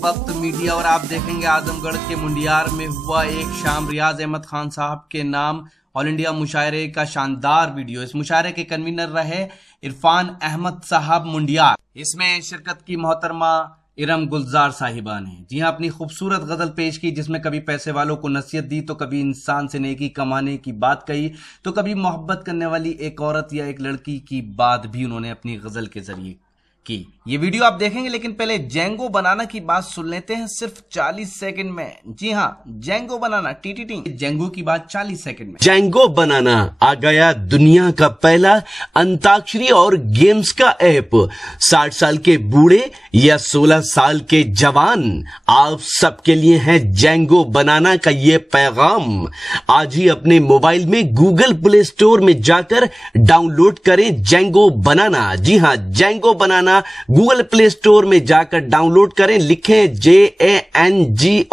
वक्त मीडिया और आप देखेंगे आजमगढ़ के मुंडियार में हुआ एक शाम रियाज अहमद खान साहब के नाम ऑल इंडिया मुशायरे का शानदार वीडियो। इस मुशायरे के कन्वीनर रहे इरफान अहमद साहब मुंडियार। इसमें शिरकत की मोहतरमा इरम गुलजार साहिबा ने जी हाँ अपनी खूबसूरत गजल पेश की, जिसमें कभी पैसे वालों को नसीहत दी तो कभी इंसान से नेकी कमाने की बात कही तो कभी मोहब्बत करने वाली एक औरत या एक लड़की की बात भी उन्होंने अपनी गजल के जरिए की। ये वीडियो आप देखेंगे, लेकिन पहले जेंगो बनाना की बात सुन लेते हैं सिर्फ 40 सेकंड में। जी हाँ, जेंगो बनाना टीटीटी, जेंगो की बात 40 सेकंड में। जेंगो बनाना आ गया दुनिया का पहला अंताक्षरी और गेम्स का ऐप। 60 साल के बूढ़े या 16 साल के जवान, आप सबके लिए है जेंगो बनाना का ये पैगाम। आज ही अपने मोबाइल में गूगल प्ले स्टोर में जाकर डाउनलोड करें जेंगो बनाना। जी हाँ, जेंगो बनाना गूगल प्ले स्टोर में जाकर डाउनलोड करें, लिखें JANGOBANANA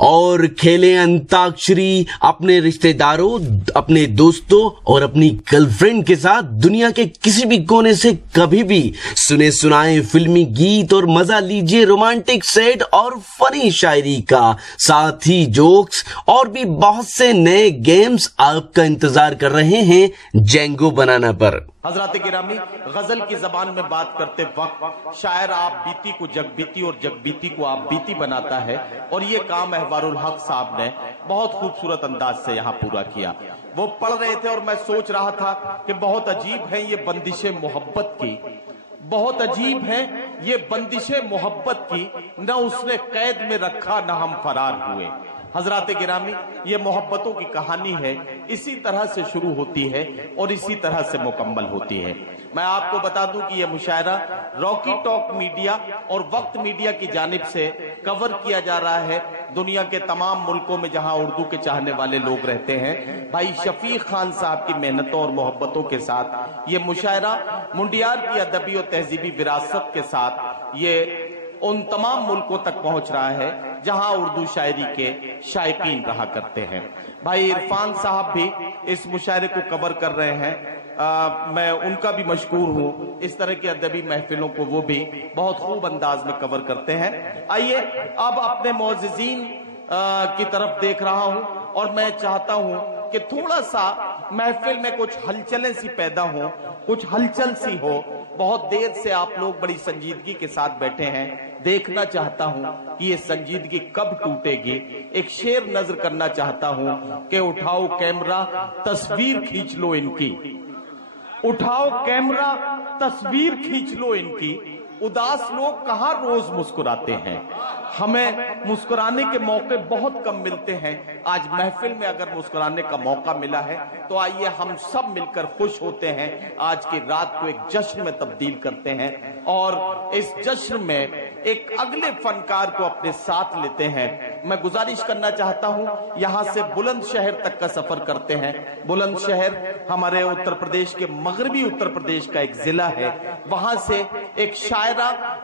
और खेलें अंताक्षरी अपने रिश्तेदारों, अपने दोस्तों और अपनी गर्लफ्रेंड के साथ दुनिया के किसी भी कोने से कभी भी। सुने सुनाए फिल्मी गीत और मजा लीजिए रोमांटिक सेट और फनी शायरी का, साथ ही जोक्स और भी बहुत से नए गेम्स आपका इंतजार कर रहे हैं जेंगो बनाना पर। हजरत गिरामी, गजल की जबान में बात करते वक्त शायर आप बीती को जगबीती और जगबीती को आप बीती बनाता है, और ये काम अहवारुल हक साहब ने बहुत खूबसूरत अंदाज से यहाँ पूरा किया। वो पढ़ रहे थे और मैं सोच रहा था कि बहुत अजीब है ये बंदिशे मोहब्बत की, बहुत अजीब है ये बंदिशे मोहब्बत की, न उसने कैद में रखा न हम फरार हुए। हजरात गिरामी, ये मोहब्बतों की कहानी है, इसी तरह से शुरू होती है और इसी तरह से मुकम्मल होती है। मैं आपको बता दूं कि यह मुशायरा रॉकी टॉक मीडिया और वक्त मीडिया की जानिब से कवर किया जा रहा है दुनिया के तमाम मुल्कों में जहां उर्दू के चाहने वाले लोग रहते हैं। भाई शफीक खान साहब की मेहनतों और मोहब्बतों के साथ ये मुशायरा मुंडियार की अदबी और तहजीबी विरासत के साथ ये उन तमाम मुल्कों तक पहुंच रहा है जहां उर्दू शायरी के शायकीन रहा करते हैं। भाई इरफान साहब भी इस मुशायरे को कवर कर रहे हैं। मैं उनका भी मशकूर हूँ। इस तरह की अदबी महफिलों को वो भी बहुत खूब अंदाज में कवर करते हैं। आइए अब अपने मोअज़्ज़िज़ीन की तरफ देख रहा हूँ और मैं चाहता हूँ कि थोड़ा सा महफिल में कुछ हलचलें सी पैदा हो, कुछ हलचल सी हो। बहुत देर से आप लोग बड़ी संजीदगी के साथ बैठे हैं, देखना चाहता हूं कि ये संजीदगी कब टूटेगी। एक शेर नजर करना चाहता हूं कि उठाओ कैमरा तस्वीर खींच लो इनकी, उठाओ कैमरा तस्वीर खींच लो इनकी। उदास लोग कहाँ रोज मुस्कुराते हैं, हमें मुस्कुराने के मौके बहुत कम मिलते हैं। आज महफिल में अगर मुस्कुराने का मौका मिला है तो आइए हम सब मिलकर खुश होते हैं, आज की रात को एक जश्न में तब्दील करते हैं और इस जश्न में एक अगले फनकार को अपने साथ लेते हैं। मैं गुजारिश करना चाहता हूं, यहां से बुलंदशहर तक का सफर करते हैं। बुलंदशहर हमारे उत्तर प्रदेश के मगरबी उत्तर प्रदेश का एक जिला है। वहां से एक शायरा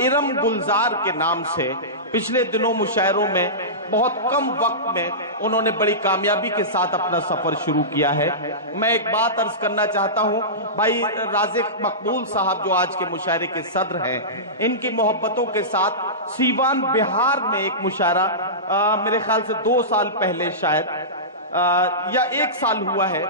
इरम गुलजार के नाम से पिछले दिनों मुशायरों में बहुत कम वक्त में उन्होंने बड़ी कामयाबी के साथ अपना सफर शुरू किया है। मैं एक बात अर्ज करना चाहता हूं, भाई राज़िक मकबूल साहब जो आज के मुशायरे के सदर हैं, इनकी मोहब्बतों के साथ सीवान बिहार में एक मुशायरा मेरे ख्याल से 2 साल पहले शायद या 1 साल हुआ है,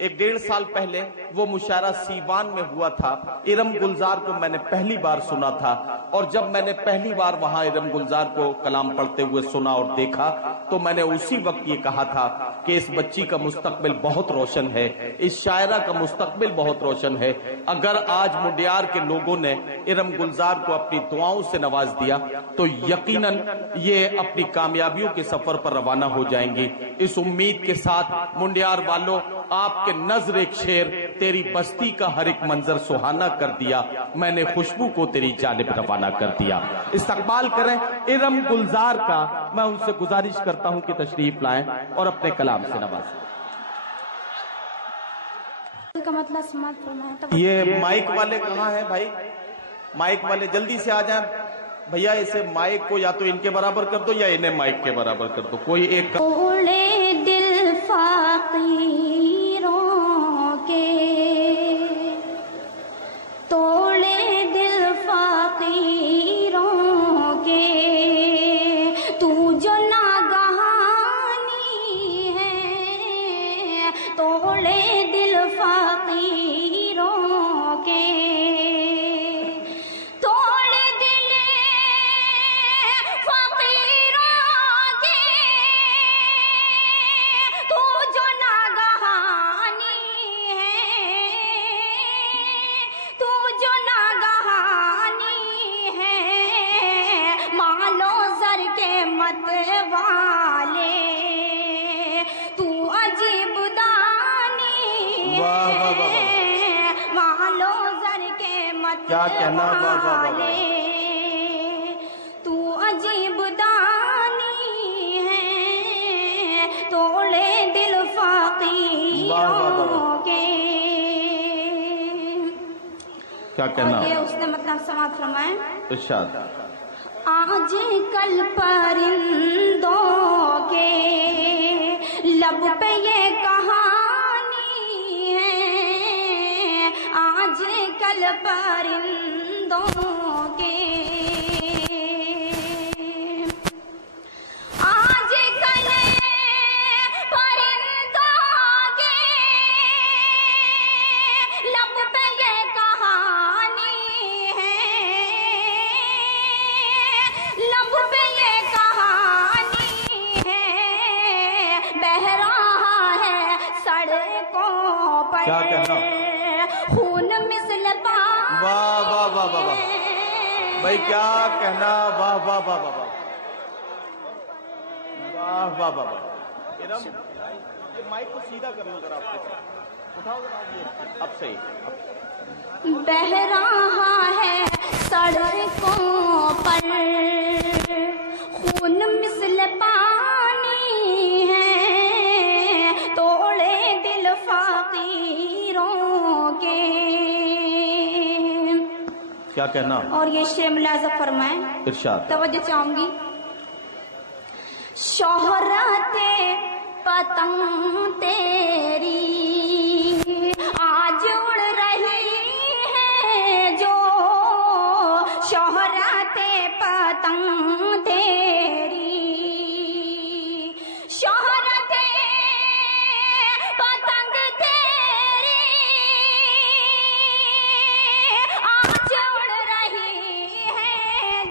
1-1.5 साल पहले वो मुशायरा सीवान में हुआ था। इरम गुलजार को मैंने पहली बार सुना था और जब मैंने पहली बार वहां इरम गुलजार को कलाम पढ़ते हुए सुना और देखा तो मैंने उसी वक्त ये कहा था कि इस बच्ची का मुस्तकबिल बहुत रोशन है, इस शायरा का मुस्तकबिल बहुत रोशन है। अगर आज मुंडियार के लोगों ने इरम गुलजार को अपनी दुआओं से नवाज दिया तो यकीनन ये अपनी कामयाबियों के सफर पर रवाना हो जाएंगी। इस उम्मीद के साथ मुंडियार वालों, आपके नजर एक शेर, तेरी बस्ती का हर एक मंजर सुहाना कर दिया, मैंने खुशबू को तेरी जानिब रवाना कर दिया। इस्तकबाल करें इरम गुलजार का। मैं उनसे गुजारिश करता हूं कि तशरीफ लाएं और अपने कलाम से नवाजें। का मतलब समाज फरमाएं। ये माइक वाले कहाँ हैं भाई? माइक वाले जल्दी से आ जाएं भैया। इसे माइक को या तो इनके बराबर कर दो या इन्हें माइक के बराबर कर दो, कोई एक। ओले दिल फाकीरों के, तोड़े दिल फाकीरों मत वाले, तू अजीब दानी है, वालो जर के मत क्या कहना, वाले, तू अजीब दानी है, तोड़े दिल फाकीरों के। क्या कहना? ये उसने मतलब समाप्त फरमाया। इरशाद। आज कल परिंदों के लब पे ये कहानी है, आज कल परिंदों के, आज कल परिंदों के लब पे ये कहानी है, लब पे ये कहानी है, बह रहा है सड़कों पर क्या कहना? खून मिसल पानी। वाह वाह वाह वाह वाह भाई, क्या कहना, वाह वाह वाह वाह वाह वाह वाह वाह वाह। इरम, ये माइक को सीधा कर लो जरा, आपके उठाओ जरा, ये अब सही। बह रहा है सड़कों पर खून मिसल पानी है, तोड़े दिल फाकीरों के। क्या कहना? और ये शेर मुलाज़ा फरमाए। इरशाद। तवज्जो चाहूंगी। शोहरते पतंग तेरी आज उड़ रही है जो, शोहरते पतंग तेरी, शोहरते पतंग तेरी आज उड़ रही है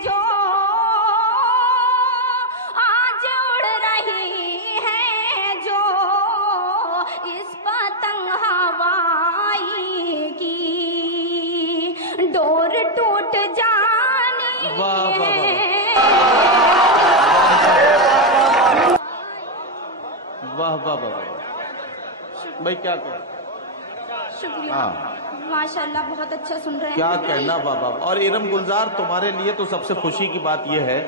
जो, आज उड़ रही है जो, इस पतंग हवाई की डोर टूट जानी वाह, वाह, वाह। है। वाह वाह वाह वाह भाई, क्या कहना? शुक्रिया, हाँ। माशाल्लाह बहुत अच्छा सुन रहे हैं। क्या कहना बाबा। और इरम गुलजार, तुम्हारे लिए तो सबसे खुशी की बात यह है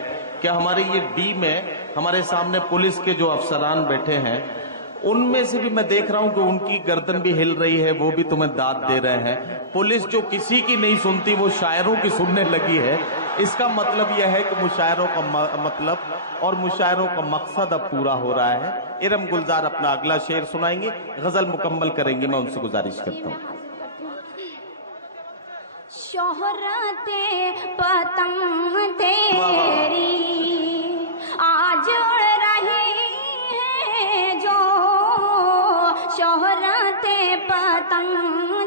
कि हमारे ये डी में हमारे सामने पुलिस के जो अफसरान बैठे हैं, उनमें से भी मैं देख रहा हूं कि उनकी गर्दन भी हिल रही है, वो भी तुम्हें दाद दे रहे हैं। पुलिस जो किसी की नहीं सुनती वो शायरों की सुनने लगी है। इसका मतलब यह है कि मुशायरों का मतलब और मुशायरों का मकसद अब पूरा हो रहा है। इरम गुलजार अपना अगला शेर सुनाएंगे, गजल मुकम्मल करेंगे। मैं उनसे गुजारिश करता हूँ। शोहरते पतंग तेरी आज उड़ रही है जो, शोहरते पतंग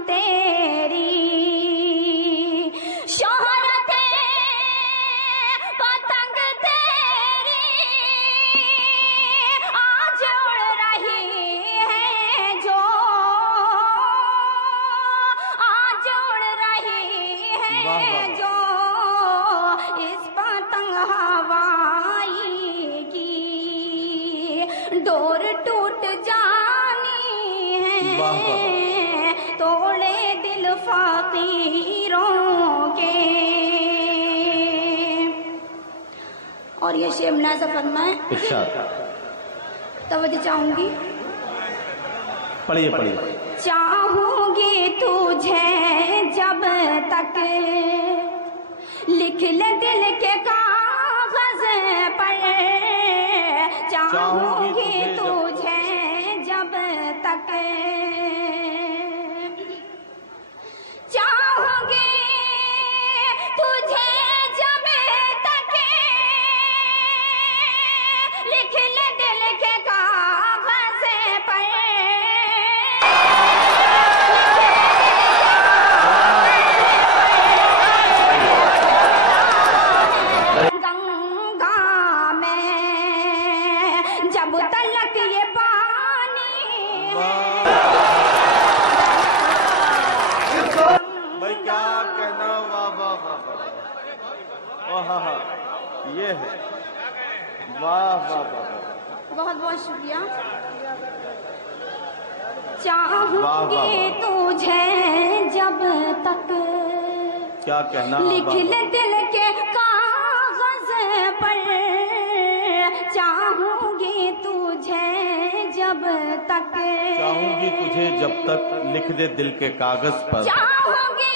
तेरी, शोहरते पतंग तेरी आज उड़ रही है जो, आज उड़ रही है जो, इस पतंग हवाई की डोर टूट जानी है, तोड़े दिल फाकीरों के। और ये शेर मुलाज़ा फरमाए। तवज्जो चाहूंगी। पढ़िए पढ़िए। चाहूंगी तुझे जब तक लिख ले दिल के कागज पर, चाहूंगी तुझे जब तक, चाहूंगी तुझे जब तक लिख ले दिल के कागज पर, गंगा में जब तलक ये पानी भाई, क्या कहना, वाह वाह वाह वाह। हाँ हाँ, ये है واہ واہ واہ، بہت بہت شکریہ. چاہوں گی تجھے جب تک کیا کہنا لکھ لے دل کے کاغذ پر. چاہوں گی تجھے جب تک، چاہوں گی تجھے جب تک لکھ دے دل کے کاغذ پر. چاہوں گی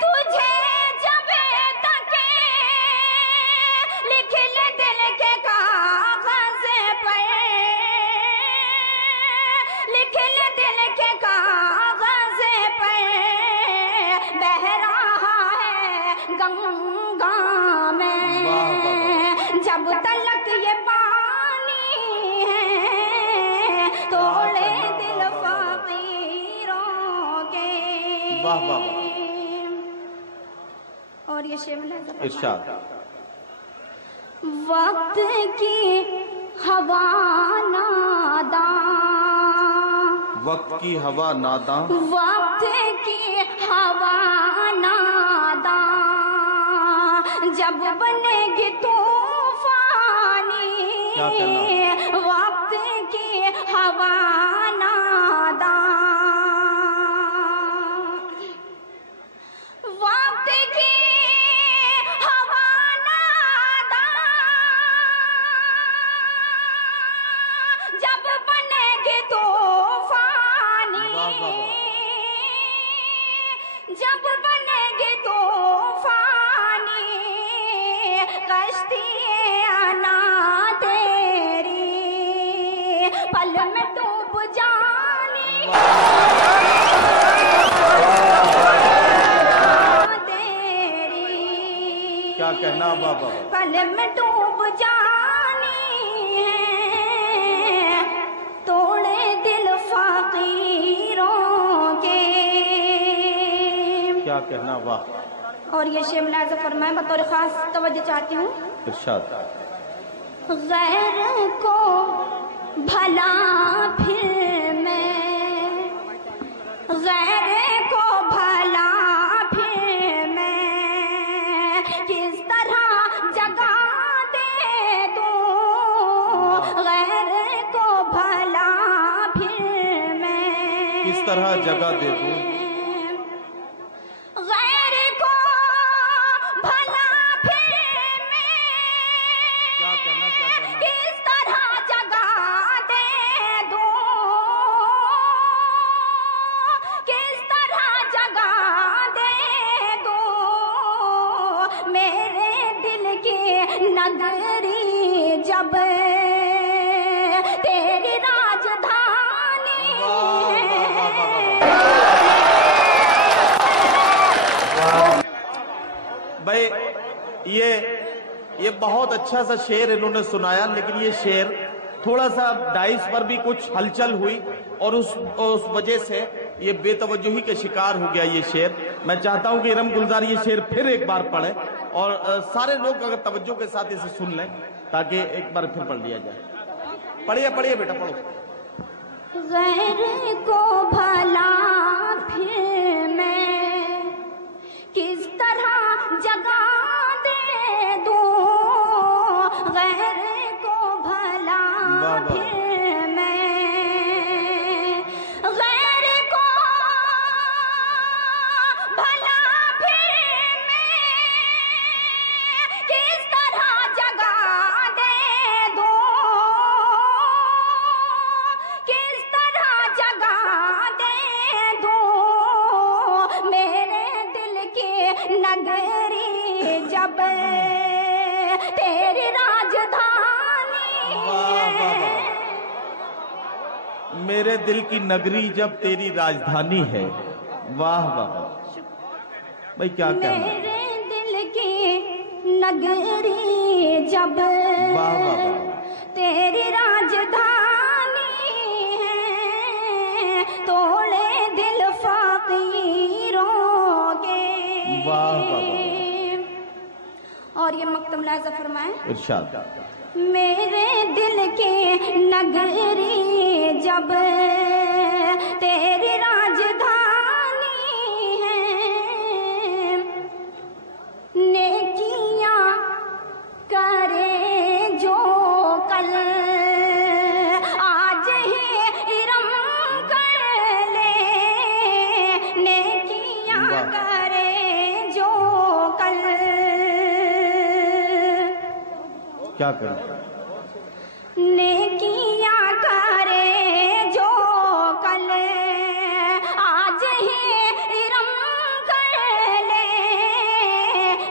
تجھے جب تک لکھ لے دل کے کاغذ پر. لکھ لے دل کے کاغذ پر. بہہ رہا ہے گنگا میں جب تلک یہ پانی ہے. توڑے دل فقیروں کے. واہ واہ واہ. اور یہ شعر ہے ارشاد. وقت کی ہوا ناداں، وقت کی ہوا ناداں، وقت کی ہوا ناداں. جب بنے گی طوفانی، کیا کہنا؟ وقت کی ہوا ناداں. وقت کی ہوا ناداں. جب بنے گی طوفانی، واہ واہ واہ. جب بنے گی طوفانی. کشتی آنا تیری پل میں ڈوب جانی. تیری کیا کہنا واہ واہ واہ. پل میں ڈوب جانی ہے. توڑے دل فقیروں کے. کیا کہنا واہ. اور یہ شعر ملاحظہ فرمائیں، بطور خاص توجہ چاہتی ہوں. ارشاد. غیر کو بھلا پھر میں، غیر کو بھلا پھر میں کس طرح جگہ دے دوں. غیر کو بھلا پھر میں کس طرح جگہ دے دوں. غیر کو بھلا پھر میں کیا کہنا، کیا کہنا. کس طرح جگہ دے دوں. کس طرح جگہ دے دوں. میرے دل کی نگری جب تیری راجدھانی بھائی یہ بہت اچھا سا شعر انہوں نے سنایا، لیکن یہ شعر تھوڑا سا ڈائس پر بھی کچھ ہلچل ہوئی اور اس وجہ سے یہ بے توجہی کے شکار ہو گیا یہ شعر. میں چاہتا ہوں کہ ارم گلزار یہ شعر پھر ایک بار پڑھے اور سارے لوگ اگر توجہ کے ساتھ اسے سن لیں تاکہ ایک بار پھر پڑھ لیا جائے. پڑھیے پڑھیے بیٹا پڑھو. غیر کو بھلا پھر میں کس طرح جگہ دے دوں. غیر کو بھلا پھر میں، غیر کو بھلا پھر میں کس طرح جگہ دے دوں. کس طرح جگہ دے دوں. میرے دل کی نگری جب تیری راجدھانی ہے. میرے دل کی نگری جب تیری راجدھانی ہے. واہ واہ بھائی کیا کہنا. میرے دل کی نگری جب واہ واہ. تیری راجدھانی ہے. توڑے دل فقیروں کے. واہ واہ. اور یہ مقطع ملاحظہ فرمائیں. ارشاد. میرے دل کی نگری جب تیری راجدھانی ہے. نیکیاں کرے क्या करूं? नेकियां करे जो कल आज ही इरम कर ले,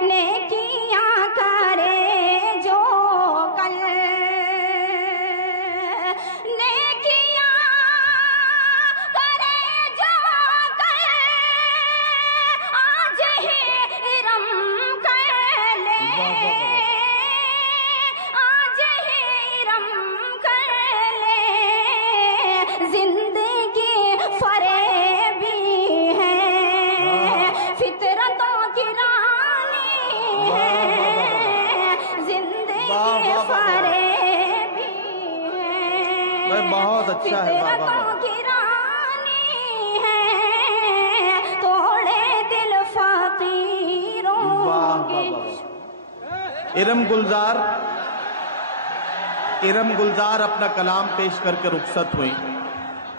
नेकियां करे जो कल, नेकियां करे जो कल आज ही इरम कर ले, आज ही इरम कर ले, जिंदगी फरेबी है, फितरतों की रानी है, जिंदगी फरेबी है, बहुत अच्छा है बाबा। फितरतों की रानी है, तोड़े दिल फकीरों के। इरम गुलजार अपना कलाम पेश करके रुखसत हुई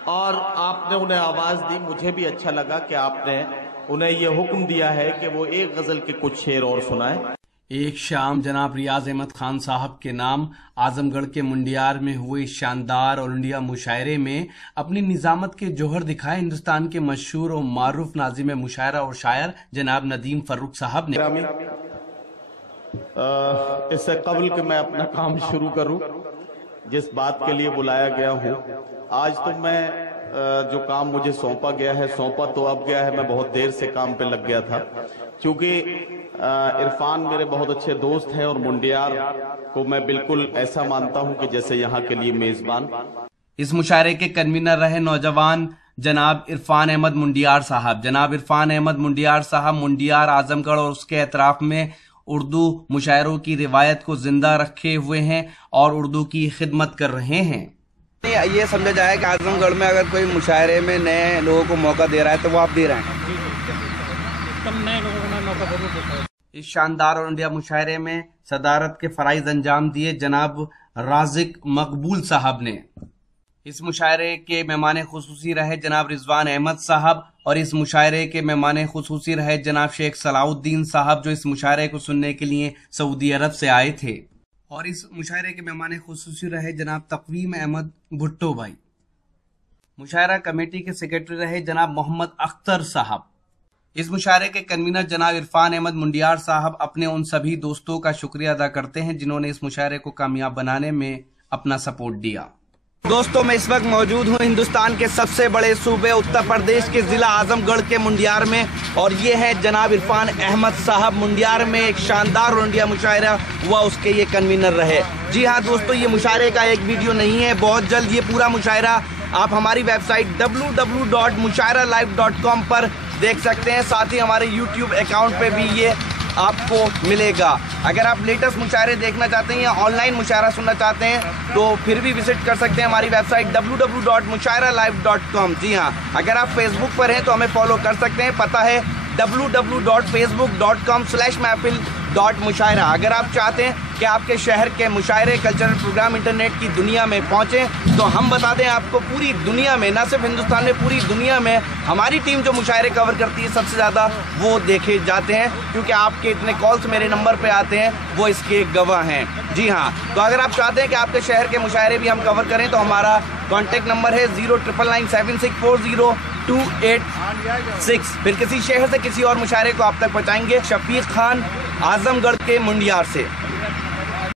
और आपने उन्हें आवाज दी। मुझे भी अच्छा लगा कि आपने उन्हें यह हुक्म दिया है कि वो एक गजल के कुछ शेर और सुनाएं। एक शाम जनाब रियाज अहमद खान साहब के नाम आजमगढ़ के मुंडियार में हुए शानदार ऑल इंडिया मुशायरे में अपनी निजामत के जौहर दिखाए हिंदुस्तान के मशहूर और मारूफ नाज़िम मुशायरा और शायर जनाब नदीम फर्रुख साहब ने। इससे कबल कि मैं अपना काम शुरू करूं, जिस बात के लिए बुलाया गया हूं, आज तो मैं जो काम मुझे सौंपा गया है, सौंपा तो अब गया है, मैं बहुत देर से काम पे लग गया था। क्योंकि इरफान मेरे बहुत अच्छे दोस्त हैं और मुंडियार को मैं बिल्कुल ऐसा मानता हूं कि जैसे यहाँ के लिए मेजबान। इस मुशायरे के कन्वीनर रहे नौजवान जनाब इरफान अहमद मुंडियार साहब। जनाब इरफान अहमद मुंडियार साहब मुंडियार, आजमगढ़ और उसके अतराफ में उर्दू मुशायरों की रिवायत को जिंदा रखे हुए हैं और उर्दू की खिदमत कर रहे हैं। ये समझा जाए कि आजमगढ़ में अगर कोई मुशायरे में नए लोगों को मौका दे रहा है तो वो आप दे रहे हैं। इस शानदार और इंडिया मुशायरे में सदारत के फराइज अंजाम दिए जनाब राजिक मकबूल साहब ने। इस मुशायरे के मेहमान खुसूसी रहे जनाब रिजवान अहमद साहब और इस मुशायरे के मेहमान खुसूसी रहे जनाब शेख सलाउद्दीन साहब, जो इस मुशायरे को सुनने के लिए सऊदी अरब से आए थे। और इस मुशायरे के मेहमान खुसूसी रहे जनाब तकवीम अहमद भुट्टो भाई। मुशायरा कमेटी के सेक्रेटरी रहे जनाब मोहम्मद अख्तर साहब। इस मुशायरे के कन्वीनर जनाब इरफान अहमद मुंडियार साहब अपने उन सभी दोस्तों का शुक्रिया अदा करते हैं जिन्होंने इस मुशायरे को कामयाब बनाने में अपना सपोर्ट दिया। दोस्तों, मैं इस वक्त मौजूद हूँ हिंदुस्तान के सबसे बड़े सूबे उत्तर प्रदेश के जिला आजमगढ़ के मुंडियार में और ये है जनाब इरफान अहमद साहब। मुंडियार में एक शानदार ऑल इंडिया मुशायरा हुआ, उसके ये कन्वीनर रहे। जी हाँ दोस्तों, ये मुशायरे का एक वीडियो नहीं है, बहुत जल्द ये पूरा मुशायरा आप हमारी वेबसाइट www.mushairalive.com पर देख सकते हैं। साथ ही हमारे YouTube अकाउंट पे भी ये आपको मिलेगा। अगर आप लेटेस्ट मुशायरे देखना चाहते हैं या ऑनलाइन मुशायरा सुनना चाहते हैं तो फिर भी विजिट कर सकते हैं हमारी वेबसाइट www.mushairalive.com। जी हाँ, अगर आप फेसबुक पर हैं तो हमें फॉलो कर सकते हैं, पता है www.facebook.com/महफिल.मुशायरा। अगर आप चाहते हैं कि आपके शहर के मुशायरे कल्चरल प्रोग्राम इंटरनेट की दुनिया में पहुंचे तो हम बता दें आपको, पूरी दुनिया में, न सिर्फ हिंदुस्तान में, पूरी दुनिया में हमारी टीम जो मुशायरे कवर करती है सबसे ज़्यादा वो देखे जाते हैं, क्योंकि आपके इतने कॉल्स मेरे नंबर पे आते हैं, वो इसके गवाह हैं। जी हाँ, तो अगर आप चाहते हैं कि आपके शहर के मुशायरे भी हम कवर करें तो हमारा कॉन्टैक्ट नंबर है 09997640286। फिर किसी शहर से किसी और मुशायरे को आप तक पहुँचाएंगे। शफीक खान, आजमगढ़ के मुंडियार से।